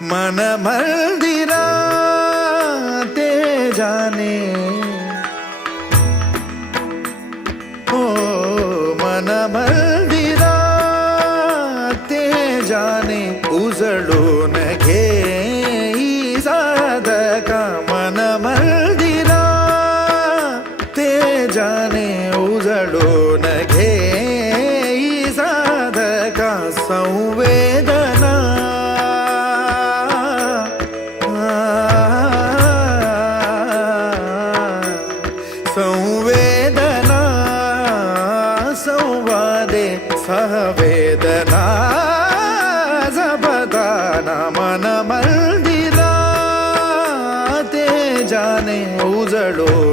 मन मंदिरा ते जाने हो मन मंदिरा ते जाने उजळून घे साधका मन मंदिरा ते जाने उजळून घे साधका संवेदना संवेदना संवादे सहवेदना जबदाना मन मंदिरा ते जाने उजळो